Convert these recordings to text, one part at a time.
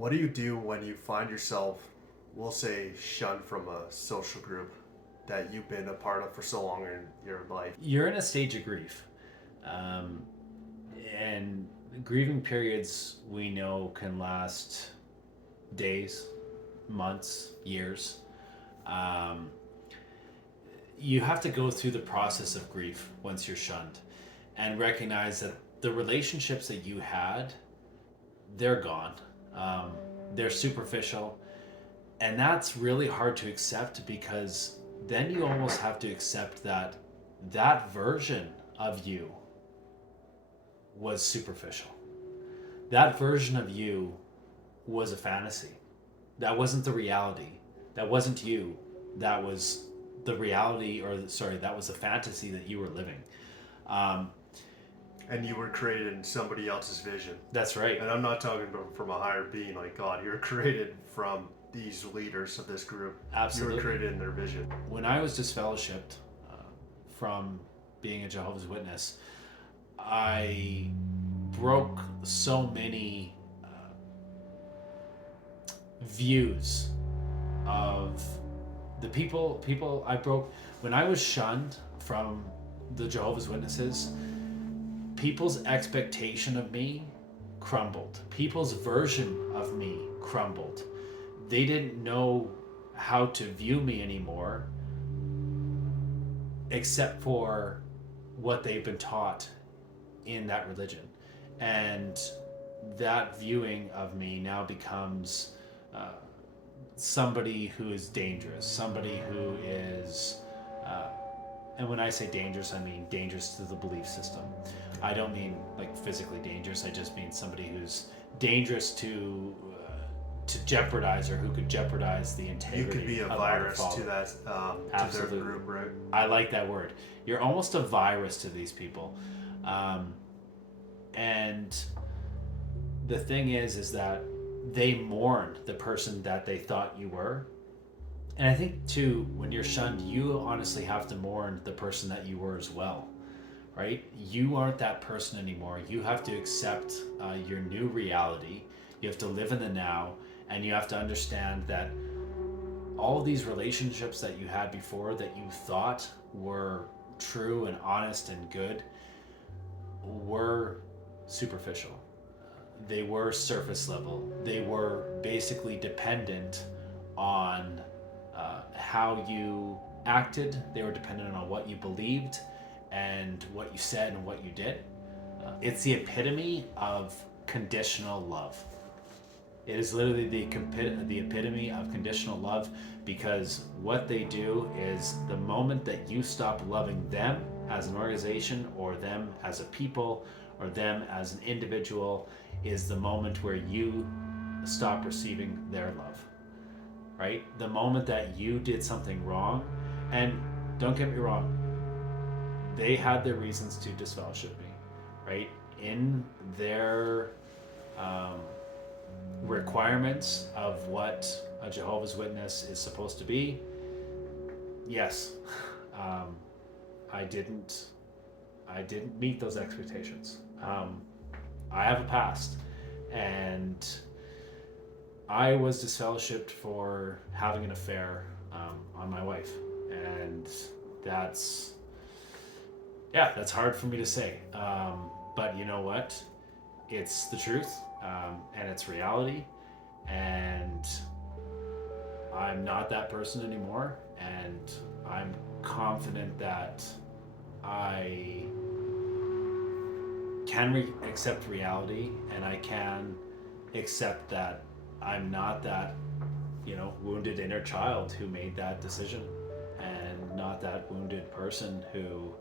What do you do when you find yourself, we'll say, shunned from a social group that you've been a part of for so long in your life? You're in a stage of grief. Um, and grieving periods we know can last days, months, years. Um, you have to go through the process of grief once you're shunned and recognize that the relationships that you had, they're gone. Um, they're superficial. And that's really hard to accept because then you almost have to accept that that version of you was superficial. That version of you was a fantasy. That wasn't the reality. That wasn't you. That was the reality, or sorry, that was a fantasy that you were living. Um, And you were created in somebody else's vision. that's right. And I'm not talking from a higher being like God. You were created from these leaders of this group. You were Absolutely. created in their vision. When I was disfellowshipped from being a Jehovah's Witness, I broke so many views of the people I broke when I was shunned from the Jehovah's Witnesses. People's expectation of me crumbled. People's version of me crumbled. They didn't know how to view me anymore except for what they've been taught in that religion. And that viewing of me now becomes uh, somebody who is dangerous, somebody who is, uh, and when I say dangerous, I mean dangerous to the belief system. I don't mean like physically dangerous. I just mean somebody who's dangerous to jeopardize, or who could jeopardize the You integrity could be a of virus other to followers. that to their Absolutely. group, right? I like that word. You're almost a virus to these people. Um, and the thing is that they mourn the person that they thought you were. And I think too, when you're shunned, you honestly have to mourn the person that you were as well, right? You aren't that person anymore. You have to accept your new reality. You have to live in the now, and you have to understand that all these relationships that you had before that you thought were true and honest and good were superficial. They were surface level. They were basically dependent on how you acted. They were dependent on what you believed and what you said and what you did. It's the epitome of conditional love. It is literally the epitome of conditional love, because what they do is the moment that you stop loving them as an organization, or them as a people, or them as an individual, is the moment where you stop receiving their love, right? The moment that you did something wrong, and don't get me wrong, they had their reasons to disfellowship me, right? In their um, requirements of what a Jehovah's Witness is supposed to be, yes, um, I didn't. I didn't meet those expectations. I have a past, and I was disfellowshipped for having an affair on my wife, and that's that's hard for me to say. But you know what? It's the truth, and it's reality, and I'm not that person anymore, and I'm confident that I can accept reality, and I can accept that I'm not that, wounded inner child who made that decision, and not that wounded person who,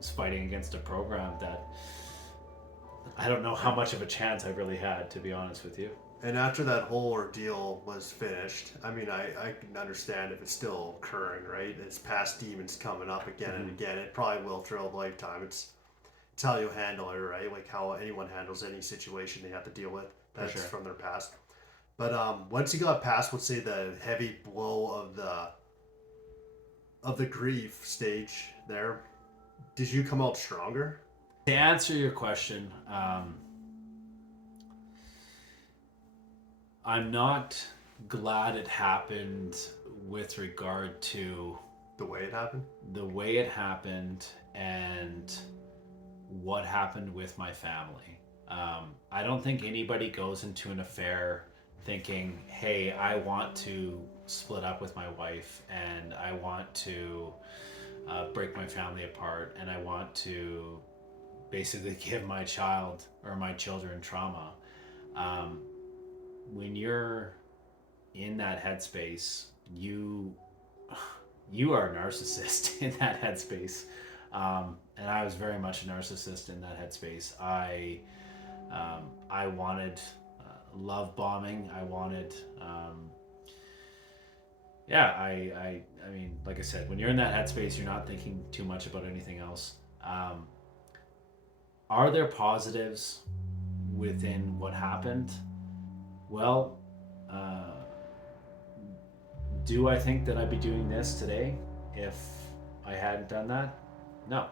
is fighting against a program that I don't know how much of a chance I really had, to be honest with you. And after that whole ordeal was finished, I mean, I can understand if it's still occurring, right? It's past demons coming up again and Mm-hmm. again. It probably will throughout a lifetime. It's how you handle it, right? Like how anyone handles any situation they have to deal with. For That's sure. from their past. But once you got past, let's say the heavy blow of the grief stage, there, did you come out stronger? To answer your question, I'm not glad it happened with regard to The way it happened? the way it happened and what happened with my family. I don't think anybody goes into an affair thinking, hey, I want to split up with my wife and I want to break my family apart and I want to basically give my child or my children trauma. Um, when you're in that headspace, you are a narcissist in that headspace. And I was very much a narcissist in that headspace. I wanted love bombing. I wanted, yeah. I mean, like I said, when you're in that headspace, you're not thinking too much about anything else. Are there positives within what happened? Well, do I think that I'd be doing this today if I hadn't done that? No.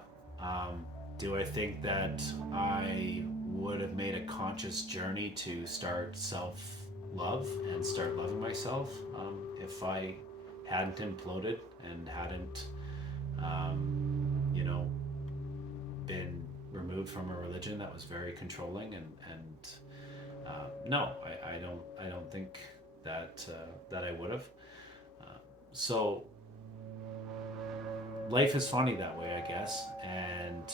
Do I think that I would have made a conscious journey to start self love and start loving myself if I hadn't imploded and hadn't, you know, been removed from a religion that was very controlling and no, I don't think that that I would have. So life is funny that way, I guess, and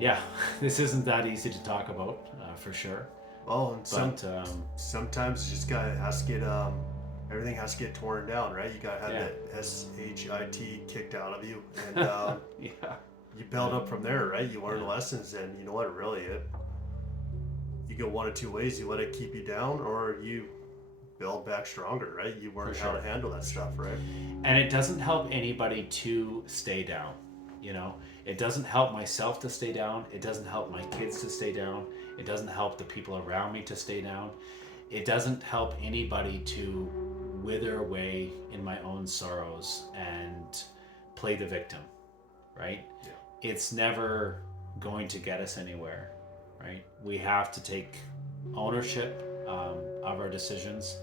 yeah, this isn't that easy to talk about for sure. Well, and But sometimes you just has to get everything has to get torn down, right? You gotta have Yeah. that SHIT kicked out of you, and yeah, you build up from there, right? You learn lessons, and you know what? Really, you go one of two ways: you let it keep you down, or you build back stronger, right? You learn how to handle that stuff, right? and it doesn't help anybody to stay down. You know, it doesn't help myself to stay down. It doesn't help my kids to stay down. It doesn't help the people around me to stay down. It doesn't help anybody to wither away in my own sorrows and play the victim, right? Yeah. It's never going to get us anywhere, right? We have to take ownership of our decisions,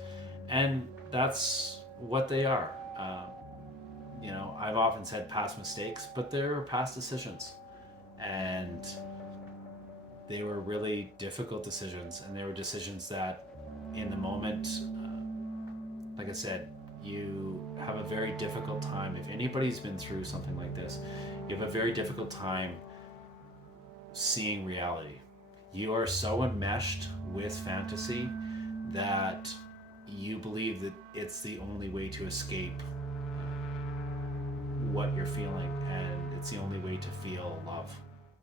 and that's what they are. You know, I've often said past mistakes, but they're past decisions, and they were really difficult decisions, and they were decisions that in the moment, like I said, you have a very difficult time. If anybody's been through something like this, you have a very difficult time seeing reality. You are so enmeshed with fantasy that you believe that it's the only way to escape what you're feeling, and it's the only way to feel love.